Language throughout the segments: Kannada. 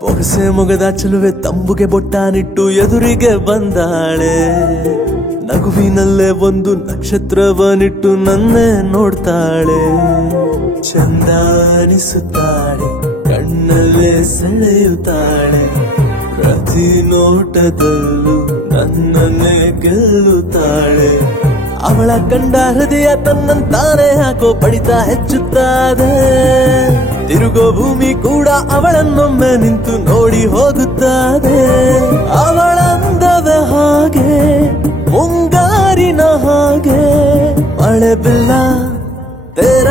ಬೊಗಸೆ ಮೊಗದ ಚೆಲುವೆ ತಂಬುಗೆ ಬೊಟ್ಟಾನಿಟ್ಟು ಎದುರಿಗೆ ಬಂದಾಳೆ ನಗುವಿನಲ್ಲೇ ಒಂದು ನಕ್ಷತ್ರವನಿಟ್ಟು ನನ್ನೇ ನೋಡ್ತಾಳೆ ಚಂದ ಅನಿಸುತ್ತಾಳೆ ಕಣ್ಣಲ್ಲೇ ಸೆಳೆಯುತ್ತಾಳೆ ಪ್ರತಿ ನೋಟದಲ್ಲೂ ನನ್ನನ್ನೇ ಗೆಲ್ಲುತ್ತಾಳೆ ಅವಳ ಕಂಡ ಹೃದಯ ತನ್ನಂತಾನೆ ಹಾಕೋ ಬಡಿತ ಹೆಚ್ಚುತ್ತದೆ ತಿರುಗೋ ಭೂಮಿ ಕೂಡ ಅವಳನ್ನೊಮ್ಮೆ ನಿಂತು ನೋಡಿ ಹೋಗುತ್ತದೆ ಅವಳಂದದ ಹಾಗೆ ಮುಂಗಾರಿನ ಹಾಗೆ ಮಳೆ ಬಿಲ್ಲ ತೇರ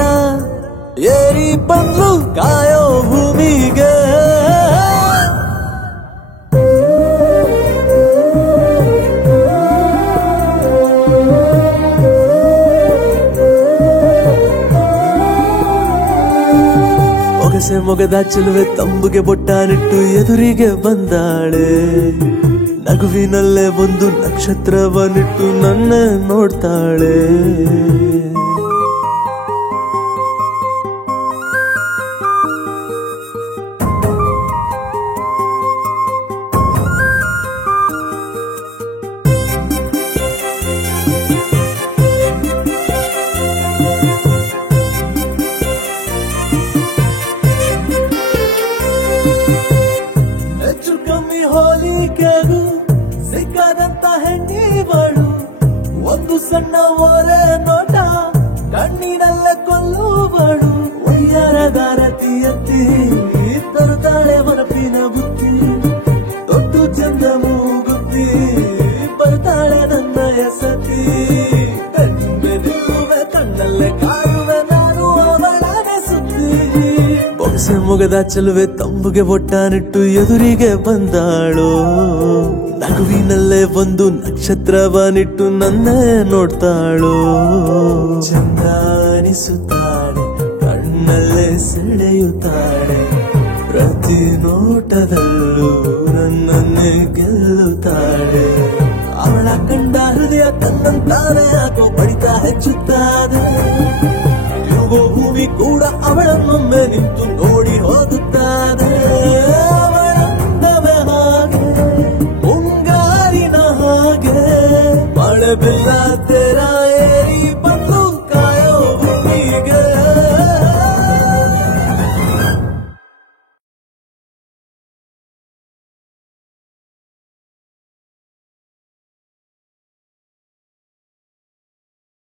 ಏರಿ ಬಂದು ಕಾಯೋ ಭೂಮಿಗೆ ಬೊಗಸೆ ಮೊಗದ ಚೆಲುವೆ ತಂಬುಗೆ ಬೊಟ್ಟಾನಿಟ್ಟು ಎದುರಿಗೆ ಬಂದಾಳೆ ನಗುವಿನಲ್ಲೇ ಒಂದು ನಕ್ಷತ್ರವನಿಟ್ಟು ನನ್ನ ನೋಡ್ತಾಳೆ ಹೋಲಿಕೆಗೂ ಸಿಕ್ಕದಂತ ಹೆಣ್ಣಿವಳು ಒಂದು ಸಣ್ಣ ಓರೆ ನೋಟ ಕಣ್ಣಿನಲ್ಲೇ ಕೊಲ್ಲುವಳು ಒಯ್ಯರದ ರತಿ ಎತ್ತಿ ತರುತ್ತಾಳೆ ಮನಪಿನ ಬುತ್ತಿ ದೊಡ್ಡ ಚಂದ ಮೂಗುತ್ತಿ ಬರ್ತಾಳೆ ನನ್ನ ಎಸತಿ ಕಣ್ಣಿಗೆ ನಿಲ್ಲುವೆ ಕಣ್ಣಲ್ಲೇ ಕಾಯುವೆ ನಾನು ಅವಳನೆ ಸುತ್ತಿ ಬೊಗಸೆ ಮೊಗದ ಚೆಲುವೆ ತಂಬುಗೆ ಬೊಟ್ಟಾನಿಟ್ಟು ಎದುರಿಗೆ ಬಂದಾಳು ನಗುವಿನಲ್ಲೇ ಒಂದು ನಕ್ಷತ್ರವನಿಟ್ಟು ನನ್ನೇ ನೋಡ್ತಾಳು ಚಂದ ಅನಿಸುತ್ತಾಳೆ ಕಣ್ಣಲ್ಲೇ ಸೆಳೆಯುತ್ತಾಳೆ ಪ್ರತಿ ನೋಟದಲ್ಲೂ ನನ್ನನ್ನೇ ಗೆಲ್ಲುತ್ತಾಳೆ ಅವಳ ಕಂಡ ಹೃದಯ ತನ್ನಂತಾನೆ ಹಾಕೋ ಬಡಿತ ಹೆಚ್ಚುತ್ತದೆ